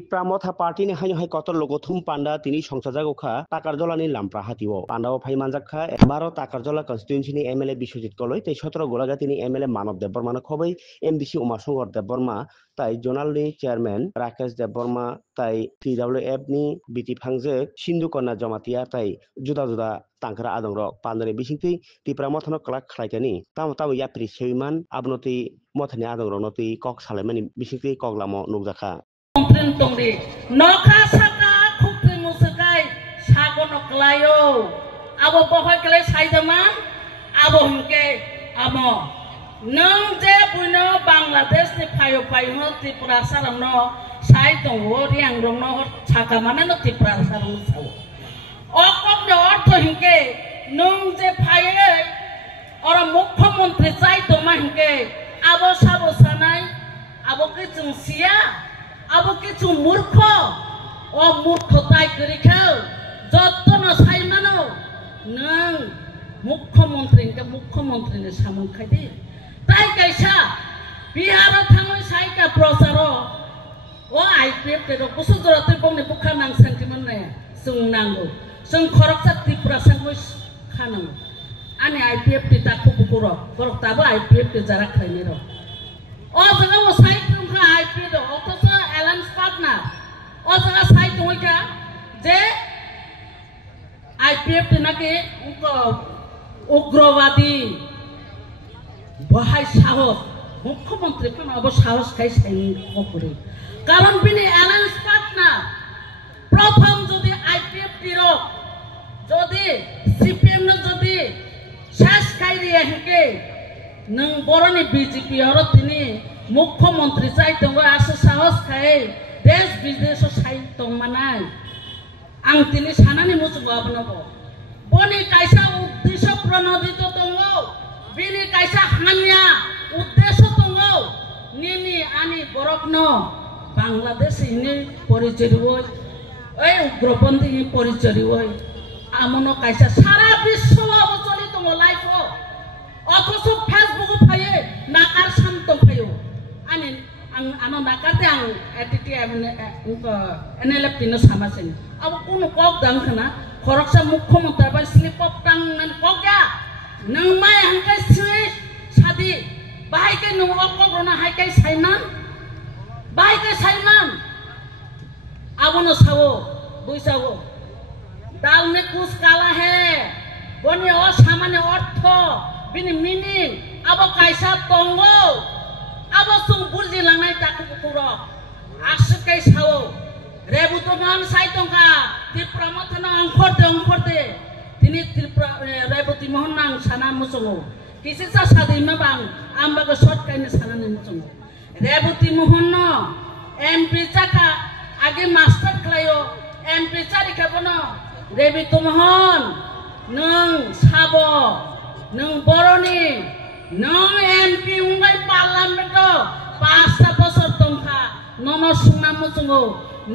Pramotha party ni hai kotor logothum panda tini songsajagoka takarjolani lampra hatiwo pandao phai manjakha baro takarjola constituency ni MLA Biswajit Koloi tei 17 golaga tini MLA Manav Debbarma khobai MDC Umasongor Debbarma tai zonal ni chairman Rakesh Debbarma tai TWF ni biti phangje Sindhu Konna Jamatia tai juda juda tangkara adongrok pandani bisingti Pramotha klak khlaikani tamo yapri seiman abnoti mothani adongroknoti kok salaimani bisingti koglamo nukjakha Tongri noka saka khukri musakai sagono klayo abo bohoi klai saidaman abo hingke amo nang je puno Bangladesh ni phayo phayo Tripura sarangno sai tongo riang rongno chaka mane no Tripura sarang sao okok no ortho hingke nang je phaye ora mukhyamantri chai toma hingke abo sabo sanai abo ke chungsia abo কিছু মূর্খ ও মূর্খতাই করি খাও যতন সাইমানো নং মুখ্যমন্ত্রীকে সামন খাইদে তাই কাইসা বিহার থাঙ্গই সাইকা প্রচার ও আইপিএফ তে কুসু জরাতে বংনি বুখা নাং সেন্টিমেন্ট নাই जों नांगौ जों खरकसा त्रिपुरा सांगै खानांगौ आनि आइपिएफ ति ताखौ बुकुर खरक ताबो आइपिएफ ति जारा खाइने र ओ जगा ओ साइड तुमखा आइपिएफ अथस एलायंस पार्टनार ओ जगा साइड तुमखा जे आइपिएफ ति नाकि उग्रवादी बहाय साहस मुख्यमंत्री पण अब साहस खाइ साइ कपुरे कारण बिनि एलायंस पार्टनार प्रथम যদি আইপিএফ টিরক যদি সিপিএম যদি শেষ খাইরি হেকে নং বরনি বিজেপি আর তিনি মুখ্যমন্ত্রী চাই দङ আসে সাহস খাই দেশ বিদেশ সাই দङ মানাই আং তিনি সানানি মুসুগ আবনব বনি কাইসা উদ্দেশ্য প্রণোদিত দङ বিনি কাইসা হানিয়া উদ্দেশ্য দङ নিনি আনি বরকন বাংলাদেশ ইনি পরিচয় এই উগ্রপন্থী পরিচয় ওই আমন কাইসা সারা বিশ্ব অবচলিত লাইফ অথচ ফেসবুক ফাইয়ে নাকার শান্ত ফাইও আনি আং আনো নাকাতে আং এটিটি এনএলএফ তিনো সামাসেন আব কোন কক দাংখানা খরকসা মুখ্যমন্ত্রী বা স্লিপ অফ টাং ককা নং মাই হাঙ্কাই সিই সাদি বাহাইকে নং অকগ্রনা হাইকাই Saiman বাহাইকে साइमान abono sawo buisawo dal में कुछ काला है बने और सामान्य अर्थ बिनि मीनिंग अब कैसा तंगो अब सुं बुर्जी लांनाय ताकु पुरो आसुकै सावो रेबुतमान साइतंका त्रिपुरा मथना अंखर दे तिनि त्रिपुरा रेबुति मोहन नां साना मुसंगो किसिसा सादैमा बां आमबागो शर्ट काइने सानानि मुसंगो रेबुति मोहन न एमपी चाका आगे मास्टर खलायो एमपी चारि खाबनो रेबित मोहन नों साबो नों बरनि नों एमपी उंगाय पार्लामेन्ट 5 बছর दंखा नन सुंना मुसुंगो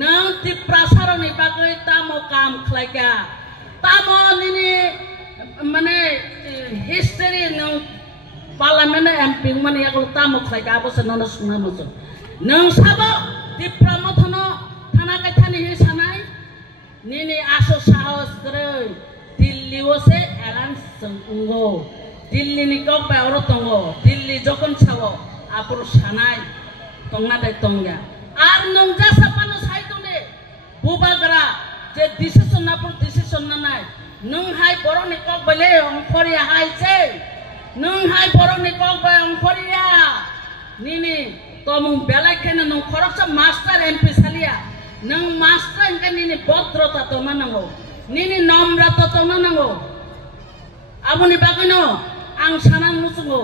नों त्रिपुरा सारनि बागै तामो काम खलायगा तामो निनि माने हिस्ट्री नों पार्लामेन्ट एमपी माने यागो तामो खलायगा बस नन सुंना मुसु नों साबो त्रिपुरा मथनो थाना काथानि हि सानाय निनि आसो साहस करे दिल्ली ओसे एलायंस संगो दिल्ली नि कब बावरो तंगो दिल्ली जखन सावो आपुर सानाय तंगना दे तंगा आर नंजा सापानो साइतने बुबागरा जे डिसिजन नापुर डिसिजन नानाय नों हाय बरनि कब बले अंखरिया हायसे नों हाय बरनि कब बा अंखरिया निनि तमु बेलाखेन नों खरकसा मास्टर एमपी सालिया नों मास्टर इनका निनि भद्रता तो मानांगौ निनि नम्रता तो मानांगौ आबुनि बागैनो आं साना मुसुंगौ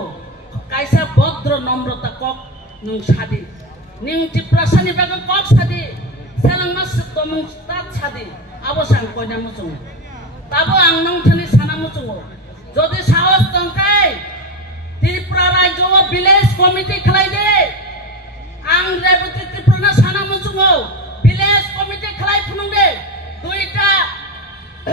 कायसा भद्र नम्रता कक नों सादि निं त्रिपुरासानि बागै कक सादि सेलांमा तमु स्टार्ट सादि आबो सां कयना मुसुंगौ ताबो आं नोंथानि साना मुसुंगौ जदि साहस दंखाय त्रिपुरा राज्य विलेज कमिटि खालायदे आं रेबुति त्रिपुरा साना मुसुंगौ विलेज कमिटि खालाय फुनुंदे